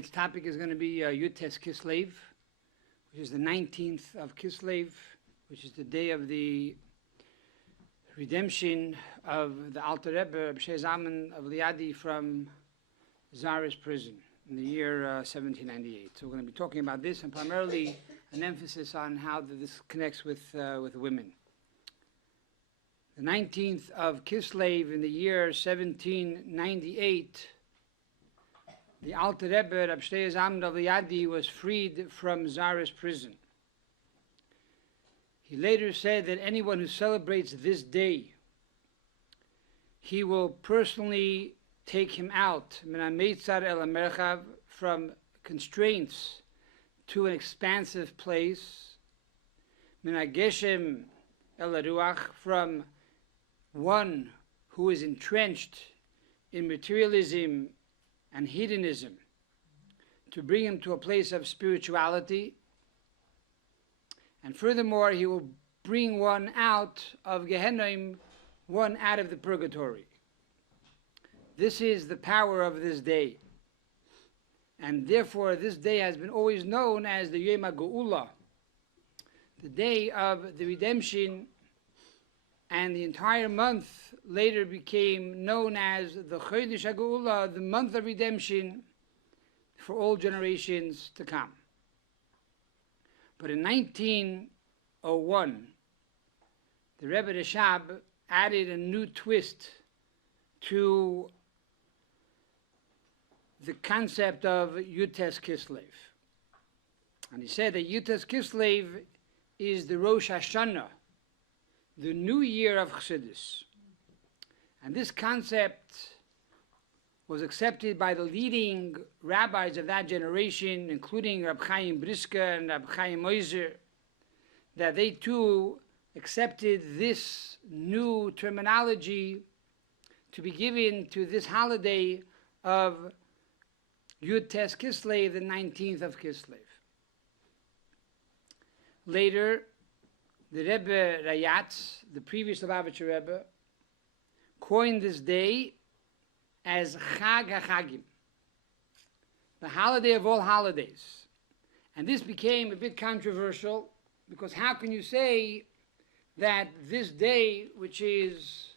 Tonight's topic is going to be Yud Tes Kislev, which is the 19th of Kislev, which is the day of the redemption of the Alter Rebbe, Rabbi Zalman of Liadi, from Tsarist prison in the year 1798. So we're going to be talking about this, and primarily an emphasis on how this connects with women. The 19th of Kislev in the year 1798, the Alter Rebbe, Rabbi Zalman of Liadi, was freed from Tsarist prison. He later said that anyone who celebrates this day, he will personally take him out from constraints to an expansive place, from one who is entrenched in materialism and hedonism, to bring him to a place of spirituality. And furthermore, he will bring one out of Gehenna, one out of the purgatory. This is the power of this day. And therefore, this day has been always known as the Yom Geula, the day of the redemption, and the entire month later became known as the Chodesh HaGeula, the month of redemption for all generations to come. But in 1901, the Rebbe Rashab added a new twist to the concept of Yud Tes Kislev. And he said that Yud Tes Kislev is the Rosh HaShanah, the new year of Chassidus. And this concept was accepted by the leading rabbis of that generation, including Rab Chaim Brisker and Rab Chaim Oizer, that they too accepted this new terminology to be given to this holiday of Yud Tes Kislev, the 19th of Kislev. Later, the Rebbe Rayatz, the previous Lubavitcher Rebbe, coined this day as Chag HaChagim, the holiday of all holidays. And this became a bit controversial, because how can you say that this day, which is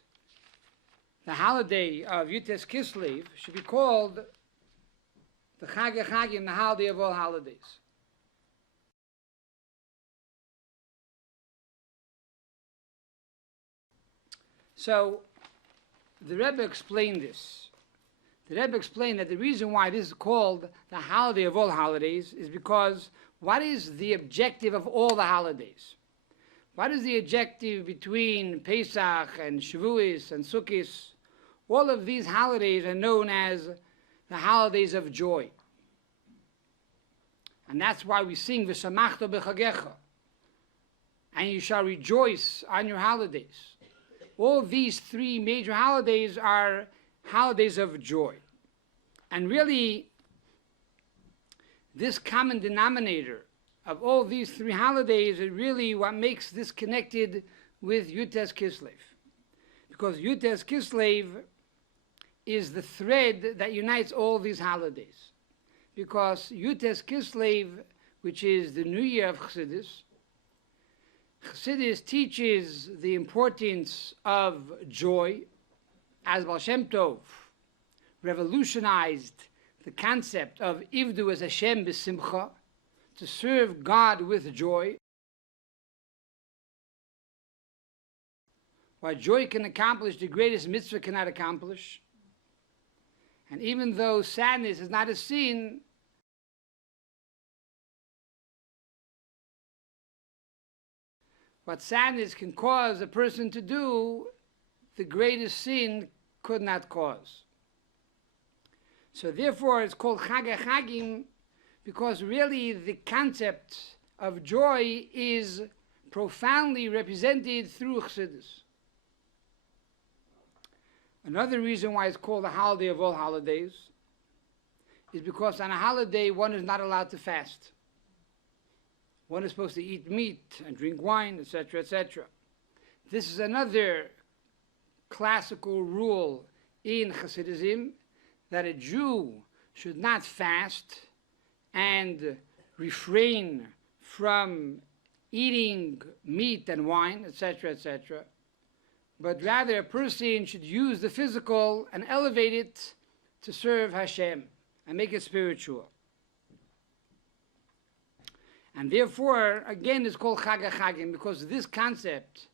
the holiday of Yud Tes Kislev, should be called the Chag HaChagim, the holiday of all holidays? So the Rebbe explained this. The Rebbe explained that the reason why this is called the holiday of all holidays is because what is the objective of all the holidays? What is the objective between Pesach and Shavuos and Sukkot? All of these holidays are known as the holidays of joy. And that's why we sing V'samachta b'chagecha, and you shall rejoice on your holidays. All these three major holidays are holidays of joy. And really, this common denominator of all these three holidays is really what makes this connected with Yud Tes Kislev. Because Yud Tes Kislev is the thread that unites all these holidays. Because Yud Tes Kislev, which is the new year of Chassidus, Chassidus teaches the importance of joy, as Baal Shem Tov revolutionized the concept of Ivdu as Hashem b'simcha, to serve God with joy. What joy can accomplish, the greatest mitzvah cannot accomplish. And even though sadness is not a sin, what sadness can cause a person to do, the greatest sin could not cause. So therefore it's called Chag HaChagim, because really the concept of joy is profoundly represented through Chassidus. Another reason why it's called the holiday of all holidays is because on a holiday one is not allowed to fast. One is supposed to eat meat and drink wine, etc., etc. This is another classical rule in Hasidism, that a Jew should not fast and refrain from eating meat and wine, etc., etc., but rather a person should use the physical and elevate it to serve Hashem and make it spiritual. And therefore, again, it's called Chag HaChagim, because this concept,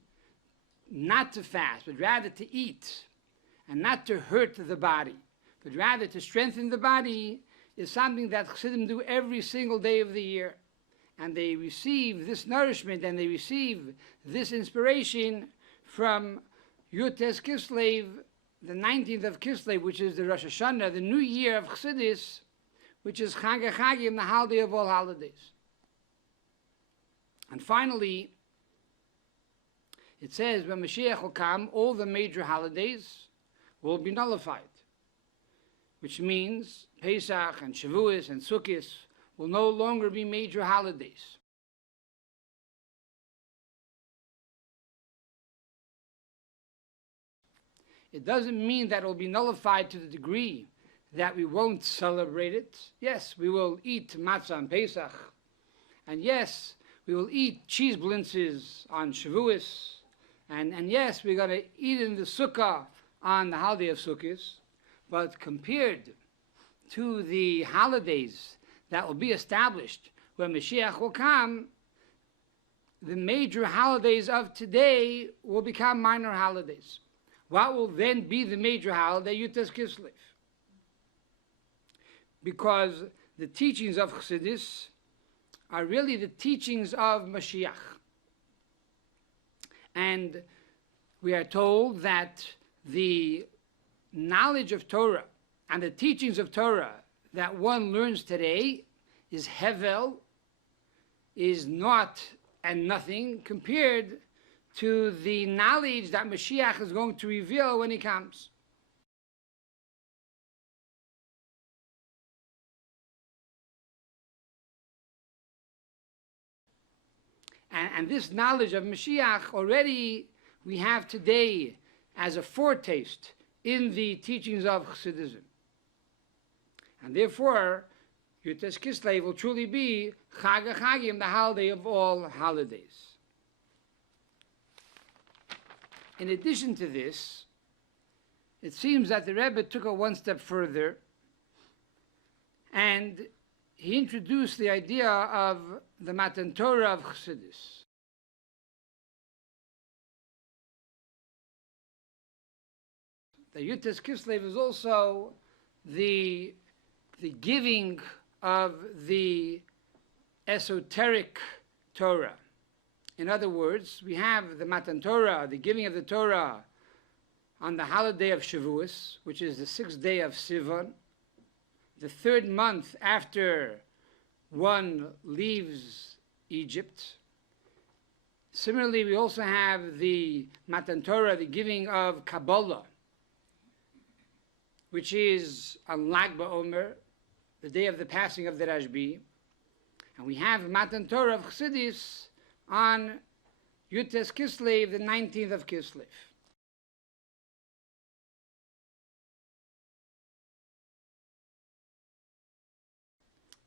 not to fast, but rather to eat, and not to hurt the body, but rather to strengthen the body, is something that Chassidim do every single day of the year. And they receive this nourishment and they receive this inspiration from Yud Tes Kislev, the 19th of Kislev, which is the Rosh HaShanah, the new year of Chassidus, which is Chag HaChagim, the holiday of all holidays. And finally, it says, when Mashiach will come, all the major holidays will be nullified, which means Pesach and Shavuos and Sukkot will no longer be major holidays. It doesn't mean that it will be nullified to the degree that we won't celebrate it. Yes, we will eat matzah on Pesach, and yes, we will eat cheese blintzes on Shavuos, and yes, we're going to eat in the Sukkah on the holiday of Sukkot, but compared to the holidays that will be established when Mashiach will come, the major holidays of today will become minor holidays. What will then be the major holiday? Yud Tes Kislev. Because the teachings of Chassidus are really the teachings of Mashiach. And we are told that the knowledge of Torah and the teachings of Torah that one learns today is hevel, is naught and nothing compared to the knowledge that Mashiach is going to reveal when he comes. And this knowledge of Mashiach already we have today as a foretaste in the teachings of Chassidism. And therefore, Yud Tes Kislev will truly be Chag HaChagim, the holiday of all holidays. In addition to this, it seems that the Rebbe took it one step further, and he introduced the idea of the Matan Torah of Chassidus. The Yud Tes Kislev is also the giving of the esoteric Torah. In other words, we have the Matan Torah, the giving of the Torah, on the holiday of Shavuos, which is the 6th day of Sivan, the 3rd month after one leaves Egypt. Similarly, we also have the Matan Torah, the giving of Kabbalah, which is on Lag BaOmer, the day of the passing of the Rashbi. And we have Matan Torah of Chassidus on Yud Tes Kislev, the 19th of Kislev.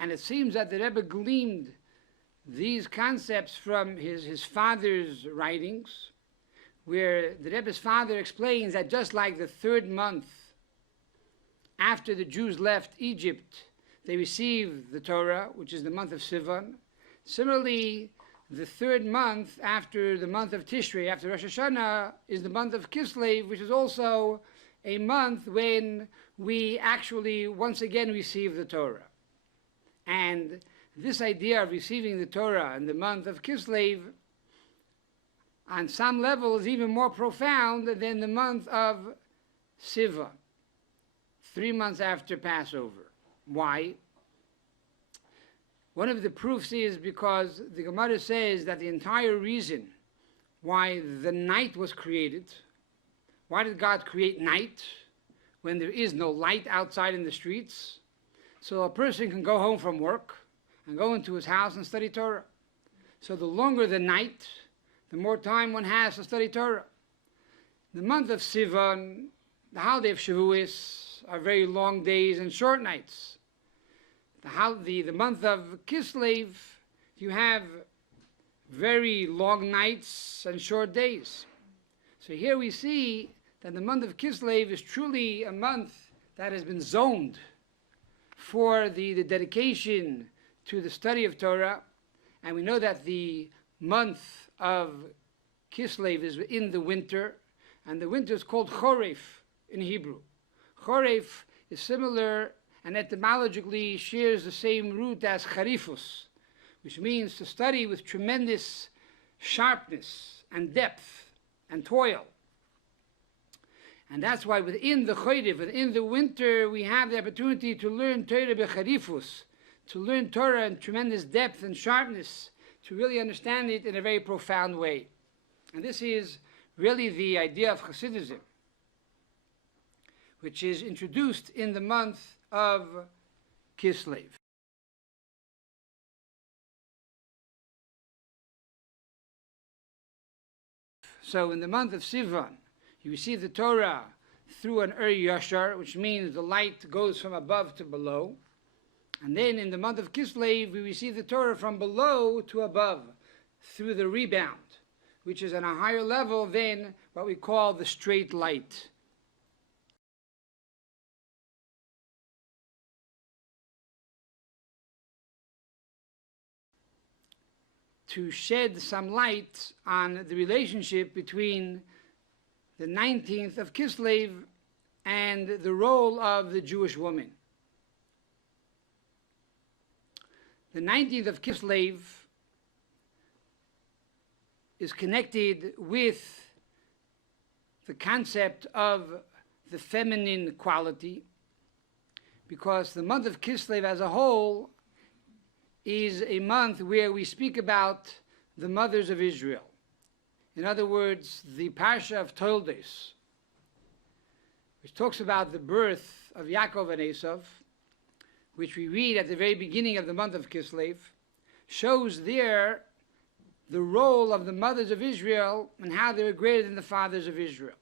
And it seems that the Rebbe gleaned these concepts from his father's writings, where the Rebbe's father explains that just like the 3rd month after the Jews left Egypt, they received the Torah, which is the month of Sivan. Similarly, the 3rd month after the month of Tishrei, after Rosh HaShanah, is the month of Kislev, which is also a month when we actually once again receive the Torah. And this idea of receiving the Torah in the month of Kislev, on some level, is even more profound than the month of Sivan, 3 months after Passover. Why? One of the proofs is because the Gemara says that the entire reason why the night was created, why did God create night when there is no light outside in the streets? So a person can go home from work and go into his house and study Torah. So the longer the night, the more time one has to study Torah. The month of Sivan, the holiday of Shavuos, are very long days and short nights. the month of Kislev, you have very long nights and short days. So here we see that the month of Kislev is truly a month that has been zoned for the dedication to the study of Torah. And we know that the month of Kislev is in the winter, and the winter is called Choref in Hebrew. Choref is similar and etymologically shares the same root as Charifus, which means to study with tremendous sharpness and depth and toil. And that's why within the Choref, within the winter, we have the opportunity to learn Torah b'Charifus, to learn Torah in tremendous depth and sharpness, to really understand it in a very profound way. And this is really the idea of Hasidism, which is introduced in the month of Kislev. So in the month of Sivan, you receive the Torah through an Yashar, which means the light goes from above to below. And then in the month of Kislev, we receive the Torah from below to above through the rebound, which is on a higher level than what we call the straight light. To shed some light on the relationship between the 19th of Kislev and the role of the Jewish woman. The 19th of Kislev is connected with the concept of the feminine quality, because the month of Kislev as a whole is a month where we speak about the mothers of Israel. In other words, the Parsha of Toldos, which talks about the birth of Yaakov and Esav, which we read at the very beginning of the month of Kislev, shows there the role of the mothers of Israel and how they were greater than the fathers of Israel.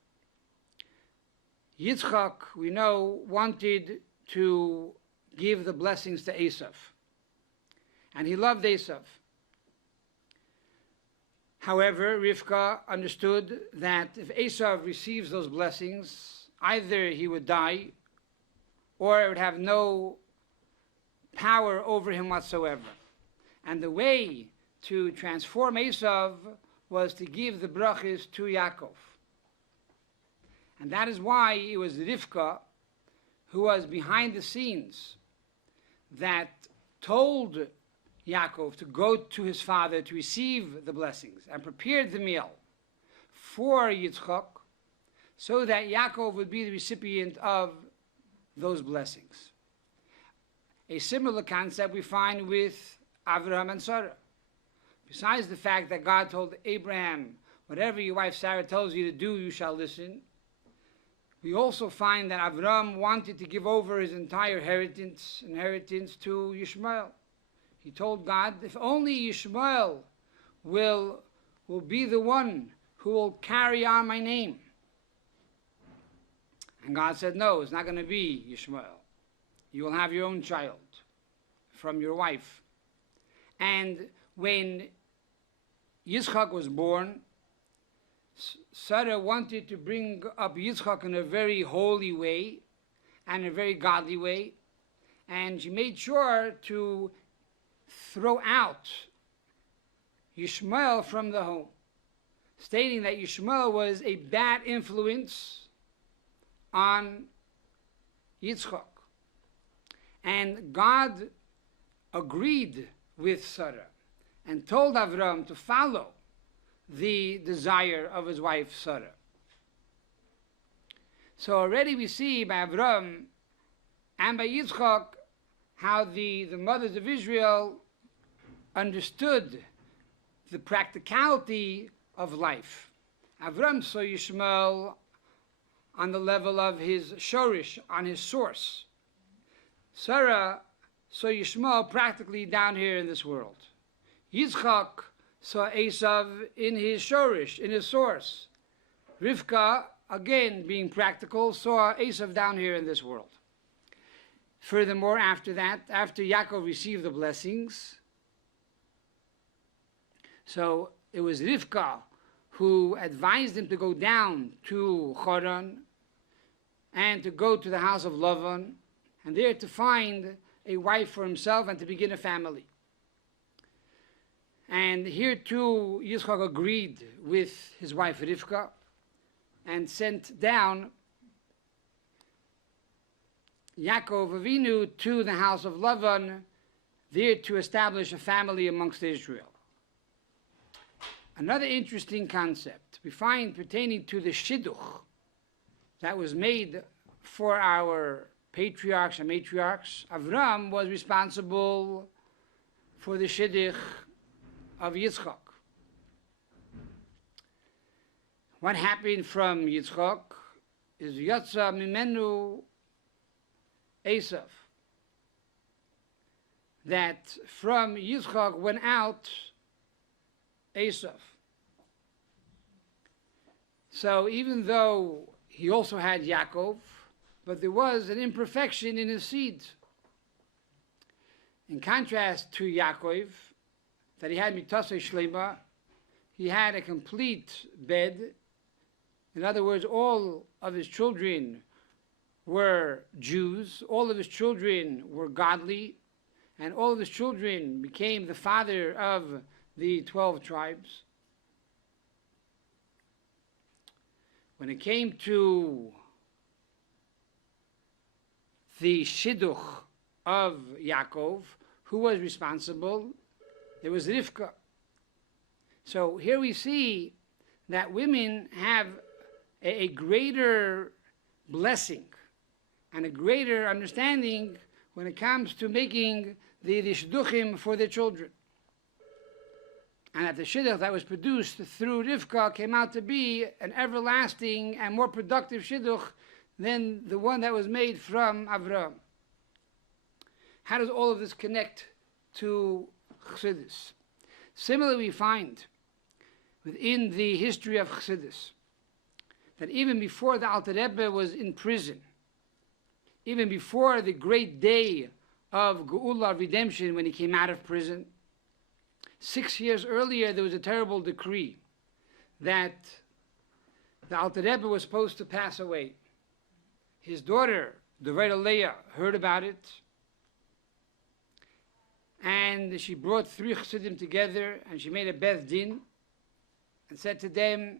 Yitzchak, we know, wanted to give the blessings to Esav, and he loved Esav. However, Rivka understood that if Esav receives those blessings, either he would die or it would have no power over him whatsoever. And the way to transform Esav was to give the brachas to Yaakov. And that is why it was Rivka who was behind the scenes that told Yaakov to go to his father to receive the blessings and prepared the meal for Yitzchak so that Yaakov would be the recipient of those blessings. A similar concept we find with Avraham and Sarah. Besides the fact that God told Abraham, whatever your wife Sarah tells you to do, you shall listen, we also find that Avraham wanted to give over his entire inheritance to Yishmael. He told God, if only Yishmael will be the one who will carry on my name. And God said, no, it's not going to be Yishmael. You will have your own child from your wife. And when Yitzchak was born, Sarah wanted to bring up Yitzchak in a very holy way and a very godly way. And she made sure to throw out Yishmael from the home, stating that Yishmael was a bad influence on Yitzchak. And God agreed with Sarah and told Avram to follow the desire of his wife Sarah. So already we see by Avram and by Yitzchak how the mothers of Israel understood the practicality of life. Avram saw Yishmael on the level of his shorish, on his source. Sarah saw Yishmael practically down here in this world. Yitzchak saw Esav in his shorish, in his source. Rivka, again being practical, saw Esav down here in this world. Furthermore, after that, after Yaakov received the blessings, so it was Rivka who advised him to go down to Choron and to go to the house of Lavan, and there to find a wife for himself and to begin a family. And here too, Yitzchak agreed with his wife Rivka and sent down Yaakov Avinu to the house of Lavan, there to establish a family amongst Israel. Another interesting concept we find pertaining to the shidduch that was made for our patriarchs and matriarchs. Avram was responsible for the shidduch of Yitzchak. What happened from Yitzchak is Yatsa Mimenu Esav, that from Yitzchak went out Esav. So even though he also had Yaakov, but there was an imperfection in his seed. In contrast to Yaakov, that he had mitasei shlema, he had a complete bed. In other words, all of his children were Jews, all of his children were godly, and all of his children became the father of the 12 tribes. When it came to the shidduch of Yaakov, who was responsible? There was Rivka. So here we see that women have a greater blessing and a greater understanding when it comes to making the shidduchim for their children. And that the shidduch that was produced through Rivka came out to be an everlasting and more productive shidduch than the one that was made from Avraham. How does all of this connect to Chassidus? Similarly, we find within the history of Chassidus that even before the Alter Rebbe was in prison, even before the great day of Geula, redemption, when he came out of prison, 6 years earlier there was a terrible decree that the Alter Rebbe was supposed to pass away. His daughter, the Rebbe Leah, heard about it, and she brought 3 Chassidim together, and she made a Beth Din, and said to them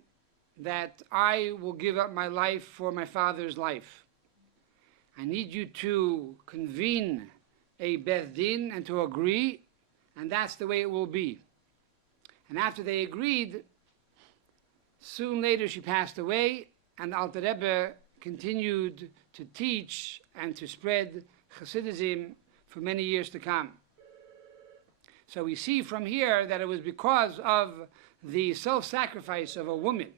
that I will give up my life for my father's life. I need you to convene a Beth Din and to agree, and that's the way it will be. And after they agreed, soon later she passed away, and the Alter Rebbe continued to teach and to spread Chassidism for many years to come. So we see from here that it was because of the self-sacrifice of a woman,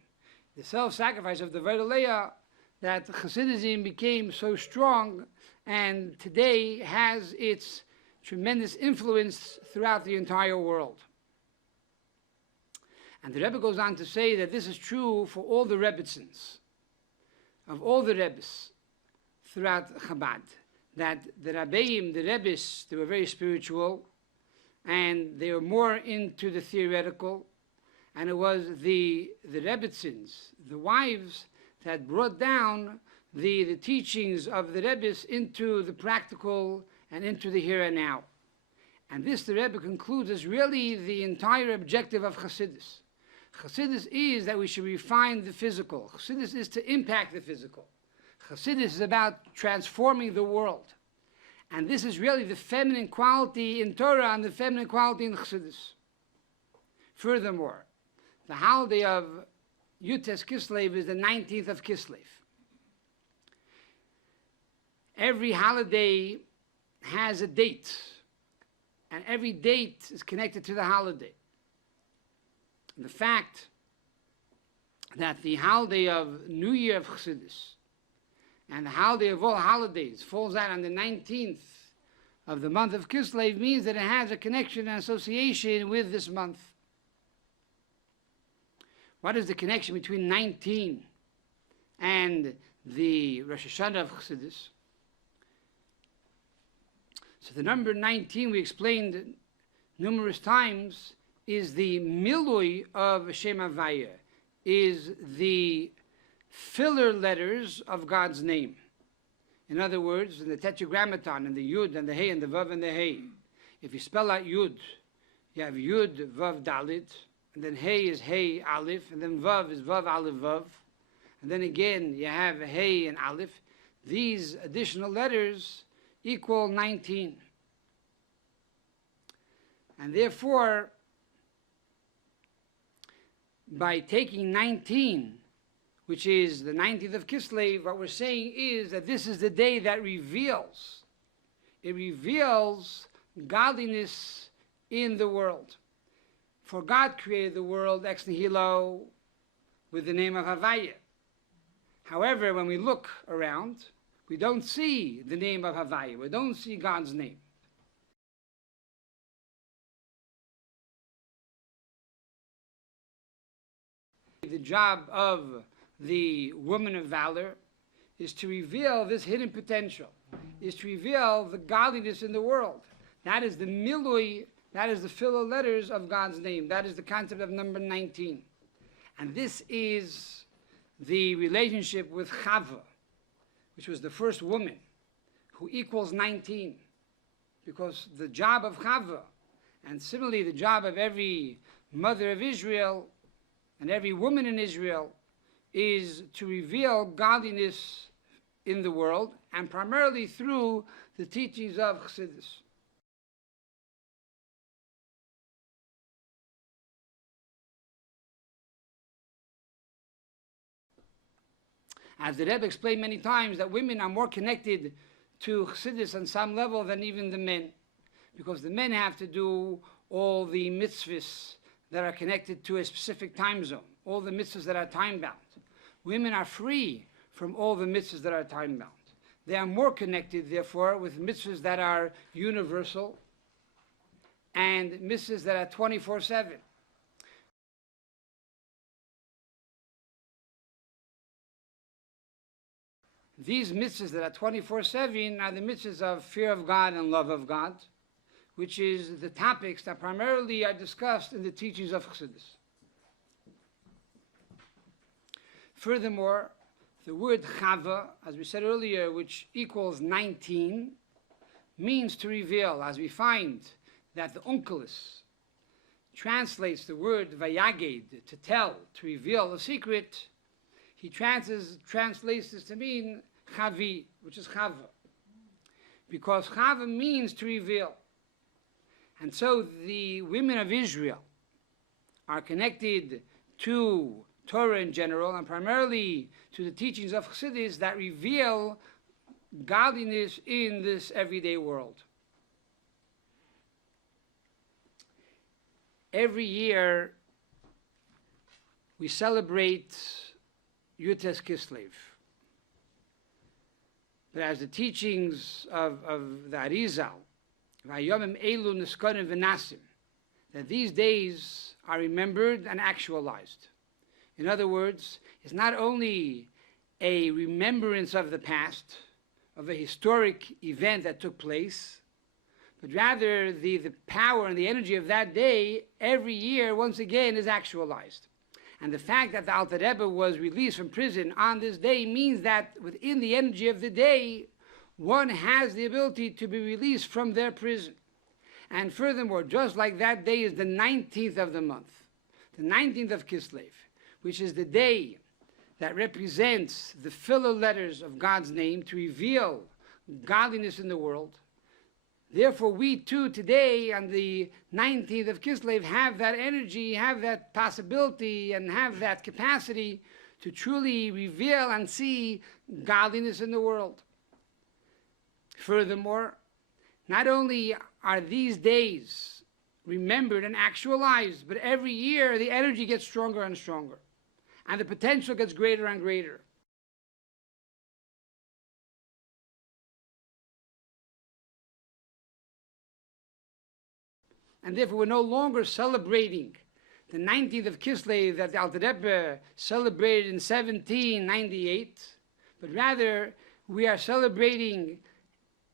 the self-sacrifice of the Rebbe Leah, that Chassidism became so strong and today has its tremendous influence throughout the entire world. And the Rebbe goes on to say that this is true for all the Rebbitzins, of all the Rebbes throughout Chabad, that the Rabbeim, the Rebbes, they were very spiritual, and they were more into the theoretical, and it was the Rebbitzins, the wives, that brought down the teachings of the Rebbes into the practical and into the here and now. And this, the Rebbe concludes, is really the entire objective of Chassidus. Chassidus is that we should refine the physical. Chassidus is to impact the physical. Chassidus is about transforming the world. And this is really the feminine quality in Torah and the feminine quality in Chassidus. Furthermore, the holiday of Yud Tes Kislev is the 19th of Kislev. Every holiday has a date, and every date is connected to the holiday. The fact that the holiday of New Year of Chassidus and the holiday of all holidays falls out on the 19th of the month of Kislev means that it has a connection and association with this month. What is the connection between 19 and the Rosh HaShanah of Chassidus? So the number 19, we explained numerous times, is the milui of Hashem Havaya, is the filler letters of God's name. In other words, in the Tetragrammaton, in the Yud and the Hey and the Vav and the Hey, if you spell out Yud, you have Yud, Vav, Dalit, and then Hey is Hey, Aleph, and then Vav is Vav, Aleph, Vav, and then again you have Hey and Aleph. These additional letters equal 19. And therefore, by taking 19, which is the 19th of Kislev, what we're saying is that this is the day that reveals. It reveals godliness in the world. For God created the world ex nihilo with the name of Havaya. However, when we look around, we don't see the name of Havaya. We don't see God's name. The job of the woman of valor is to reveal this hidden potential, is to reveal the godliness in the world. That is the milui, that is the filler letters of God's name. That is the concept of number 19. And this is the relationship with Chava, which was the first woman, who equals 19. Because the job of Chava, and similarly the job of every mother of Israel and every woman in Israel, is to reveal godliness in the world, and primarily through the teachings of Chassidus. As the Rebbe explained many times, that women are more connected to Chassidus on some level than even the men, because the men have to do all the mitzvahs that are connected to a specific time zone, all the mitzvahs that are time-bound. Women are free from all the mitzvahs that are time-bound. They are more connected, therefore, with mitzvahs that are universal and mitzvahs that are 24/7. These mitzvahs that are 24/7 are the mitzvahs of fear of God and love of God, which is the topics that primarily are discussed in the teachings of Chassidus. Furthermore, the word Chava, as we said earlier, which equals 19, means to reveal, as we find that the Onkelos translates the word Vayaged, to tell, to reveal a secret. He translates this to mean Chavi, which is Chava, because Chava means to reveal. And so the women of Israel are connected to Torah in general, and primarily to the teachings of Chassidus that reveal godliness in this everyday world. Every year we celebrate Yud Tes Kislev. But as the teachings of the Arizal, Vayomim Elu Niskonim V'Nasim, that these days are remembered and actualized. In other words, it's not only a remembrance of the past, of a historic event that took place, but rather the power and the energy of that day every year once again is actualized. And the fact that the Alter Rebbe was released from prison on this day means that within the energy of the day, one has the ability to be released from their prison. And furthermore, just like that day is the 19th of the month, the 19th of Kislev, which is the day that represents the filler letters of God's name to reveal godliness in the world. Therefore, we too today, on the 19th of Kislev, have that energy, have that possibility, and have that capacity to truly reveal and see godliness in the world. Furthermore, not only are these days remembered and actualized, but every year the energy gets stronger and stronger, and the potential gets greater and greater. And therefore we're no longer celebrating the 19th of Kislev that the Alter Rebbe celebrated in 1798, but rather we are celebrating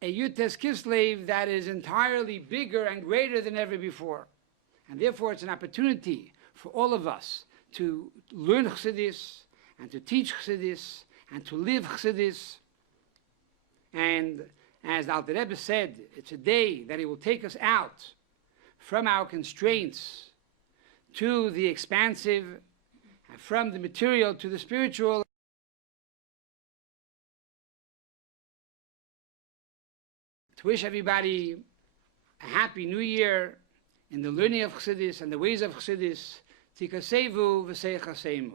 a Yud Tes Kislev that is entirely bigger and greater than ever before. And therefore it's an opportunity for all of us to learn Chassidus and to teach Chassidus and to live Chassidus. And as the Alter Rebbe said, it's a day that he will take us out from our constraints to the expansive, and from the material to the spiritual. To wish everybody a happy new year in the learning of Chassidus and the ways of Chassidus. Tikasevu v'seichasemu.